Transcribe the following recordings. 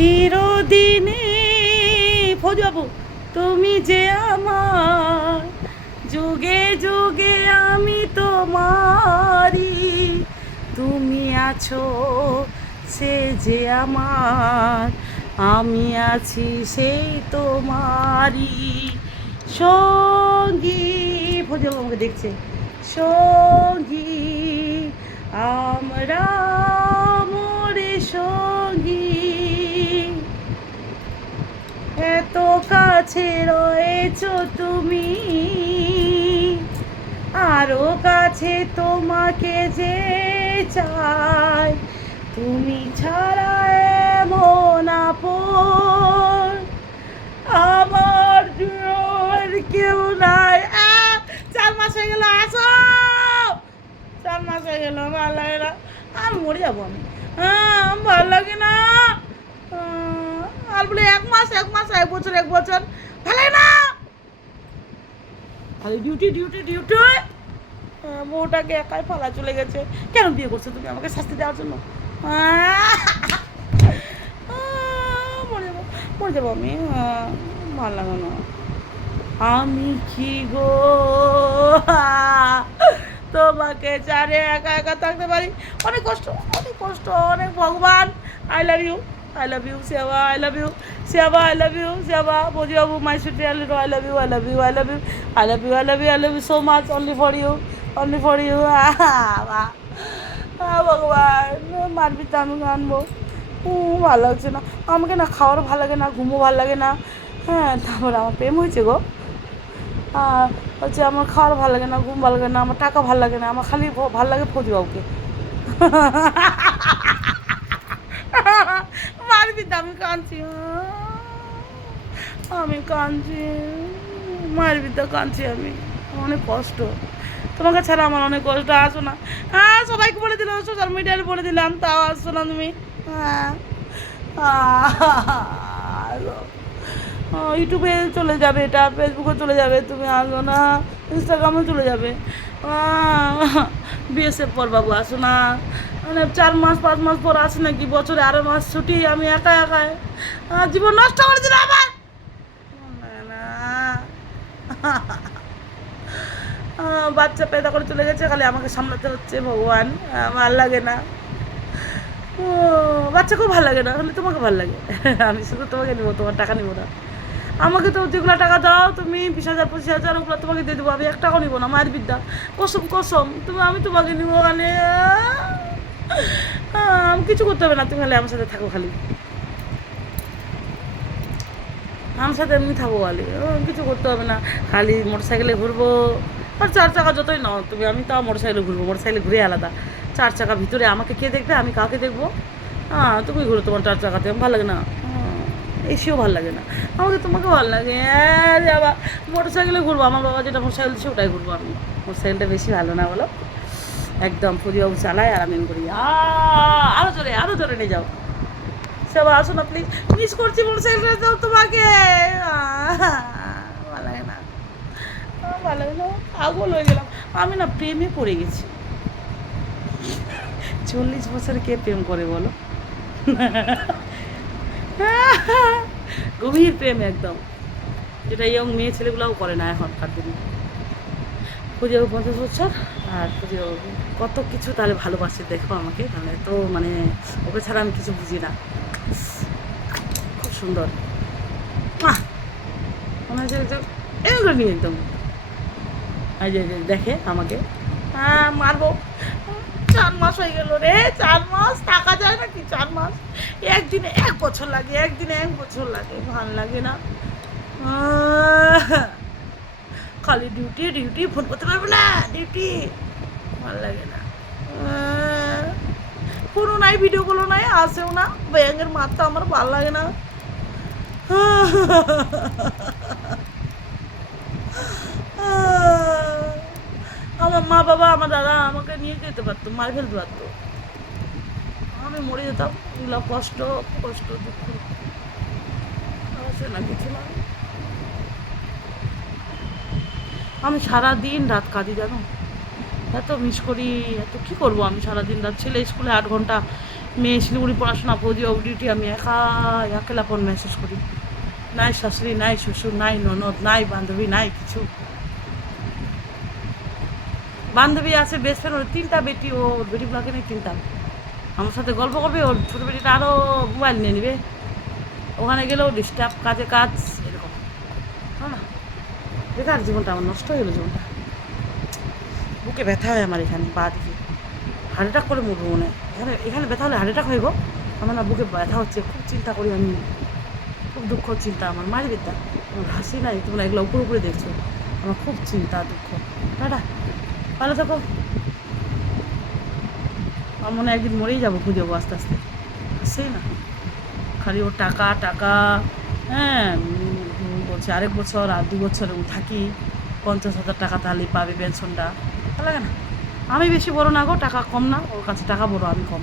চিরদিনে ফৌজবাবু তুমি যে আমার, যুগে যুগে আমি তোমারি, তুমি আছো সে যে আমার, আমি আছি সেই তোমারি সঙ্গী। ফৌজবাবু আমাকে দেখছে। সঙ্গী আমরা মোরে সঙ্গী, এত কাছে রয়েছ তুমি, আরো কাছে তোমাকে যে চাই, তুমি ছাড়া এমন আপন আমার জীবন কেউ নাই। 4 মাস হয়ে গেল, আসো। 4 মাস হয়ে গেল, ভালো লাগে না, আর মরে যাবো আমি। ভালো লাগে না। আর বলে 1 মাস 1 বছর 1 বছর, ভালো লাগে না। খালি ডিউটি ডিউটি ডিউটি। বউটাকে একাই ফালা চলে গেছে। কেন বিয়ে করছো তুমি আমাকে শাস্তি দেওয়ার জন্য? মরে যাবো আমি। ভালো লাগে না। আমি কি গো তোমাকে চারে একা একা থাকতে পারি? অনেক কষ্ট, অনেক কষ্ট, অনেক। ভগবান, I love you, I love you Seba, I love you Seba, I love you Seba. ফৌজবাবু my sweet little, I love you, I love you, I love you, I love you, I love you, I love you so much, only for you, only for you. ভগবান, মারবি তো আমি আনবো। ভালো লাগছে না আমাকে, না খাওয়ারও ভালো লাগে না, ঘুমও ভালো লাগে না। তারপরে আমার প্রেম হয়েছে গো। হচ্ছে আমার খাওয়ার ভালো লাগে না, ঘুম ভালো লাগে না, আমার টাকা ভালো লাগে না, আমার খালি ভালো লাগে ফৌজবাবুকে। মারবি তো, আমি কাঁদছি, আমি কাঁদছি, মারবি তো, কাঁদছি আমি, অনেক কষ্ট। তোমাকে ছাড়া আমার অনেক কষ্ট। আসো না। সবাইকে বলে দিলাম, সোশ্যাল মিডিয়ায় বলে দিলাম, তাও আসছো না তুমি। ইউটিউবে চলে যাবে, এটা ফেসবুকে চলে যাবে, তুমি আসো না, ইনস্টাগ্রামে চলে যাবে। বিএসএফ পর বাবু আসো না। মানে 4 মাস 5 মাস পর আসে নাকি, বছরে 12 মাস ছুটি, আমি একা একাই জীবন নষ্ট করে দিল আমার। বাচ্চা পেদা করে চলে গেছে, খালি আমাকে সামলাতে হচ্ছে। ভগবান, ভাল লাগে না। বাচ্চা খুব ভালো লাগে না, হলে তোমাকে ভালো লাগে। আমি শুধু তোমাকে নেবো, তোমার টাকা নেবো না। আমাকে তো যেগুলো টাকা দাও তুমি, 20,000 25,000, ওগুলো তোমাকে দিয়ে দেবো, আমি 1 টাকাও নিবো না। মায়ের বিদ্যা, কসম কসম, আমি তোমাকে নিবো। খালি কিছু করতে হবে না, তুমি খালি আমার সাথে থাকো, খালি আমার সাথে এমনি থাকো, খালি কিছু করতে হবে না। খালি মোটর সাইকেলে ঘুরবো, আর 4 চাকা যতই নাও তুমি, আমি তাও মোটর সাইকেলে ঘুরবো। মোটর সাইকেলে ঘুরে আলাদা, 4 চাকা ভিতরে আমাকে কে দেখবে, আমি কাউকে দেখবো? তুমি ঘুরো তোমার 4 চাকাতে, ভালো লাগে না। এসিও ভালো লাগে না আমাকে, তোমাকে ভালো লাগে। আবার মোটর সাইকেলে ঘুরবো, আমার বাবা যেটা মোটর সাইকেল দিচ্ছে ওটাই ঘুরবো আমি। মোটর সাইকেলটা বেশি ভালো না বলো? একদম ফৌজবাবু চালায় আর আমি করি। আরো জোরে, আরো জোরে নিয়ে যাও। সবাই আসো না প্লিজ, মিস করছি মোটর সাইকেলটা যাও তোমাকে। ভালো লাগে না, ভালো লাগে না, পাগল হয়ে গেলাম আমি, না প্রেমে পড়ে গেছি। 40 বছর কে প্রেম করে বলো? গভীর প্রেম একদম, যেটা ইয়ং মেয়ে ছেলেগুলোও করে না এখনকার দিনে। ফৌজবাবু 50 বছর, আর ফৌজবাবু কত কিছু তাহলে ভালোবাসে দেখো আমাকে, তাহলে তো মানে ওকে ছাড়া আমি কিছু বুঝি না। খুব সুন্দর, মনে হচ্ছে এরকম নিয়ে একদম দেখে আমাকে। মারবো। 4 মাস হয়ে গেল রে, 4 মাস থাকা যায় নাকি? 4 মাস, একদিনে 1 বছর লাগে, একদিনে 1 বছর লাগে, ভাল লাগে না। খালি ডিউটি ডিউটি, ফোন করতে পারবে না, ডিউটি, ভাল লাগে না। ফোনও নাই, ভিডিও কলও নাই, আসেও না, ব্যাঙের মাথা, আমার ভাল লাগে না। আমার মা বাবা, আমার দাদা আমাকে নিয়ে যেতে পারতো, মার ফেলতে পারতো, আমি মরে যেতাম। এগুলো কষ্ট, কষ্ট, দুঃখ, না কিছু না। আমি সারাদিন রাত কাঁদি জানো, এত মিস করি, এত কী করবো আমি সারাদিন রাত। ছেলে স্কুলে 8 ঘন্টা, মেয়ে শিলিগুড়ি পড়াশোনা, ফৌজি অফ ডিউটি, আমি একা একেলাপন মেসেজ করি। নাই শাশুড়ি, নাই শ্বশুর, নাই ননদ, নাই বান্ধবী, নাই কিছু। বান্ধবী আছে, বেস্ট ফ্রেন্ড, ওর 3টা বেটি, ওর বেটিগুলোকে নেই 3টা। আমার সাথে গল্প করবে, ওর ছোটো বেটিটা আরও মোবাইল নিয়ে নেবে, ওখানে গেলেও ডিস্টার্ব, কাজে কাজ, এরকম। হ্যাঁ, বেকার জীবনটা আমার, নষ্ট হয়ে গেলো জীবনটা। বুকে ব্যথা হয় আমার, এখানে পা দিকে হার্ট অ্যাটাক করে মরবো মনে হয়। এখানে এখানে ব্যথা হলে হার্ট অ্যাটাক হয়ে গো। আমার না বুকে ব্যথা হচ্ছে, খুব চিন্তা করি আমি, খুব দুঃখ চিন্তা আমার, মারি বেতা আমার হাসি নাই, তোমরা এগুলো উপরে উপরে দেখছো, আমার খুব চিন্তা দুঃখ। টাটা, ভালো থাকো। আমার মনে হয় একদিন মরেই যাবো, খুঁজে যাবো আস্তে আস্তে, আসছেই না, খালি ওর টাকা টাকা। হ্যাঁ, বলছে আরেক বছর আর 2 বছর থাকি, 50,000 টাকা তাহলেই পাবে পেনশনটা, ভালো লাগে না। আমি বেশি বড় না গো, টাকা কম না, ওর কাছে টাকা বড়, আমি কম,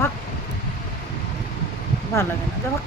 ভাগ, ভালো লাগে না, ভাগ।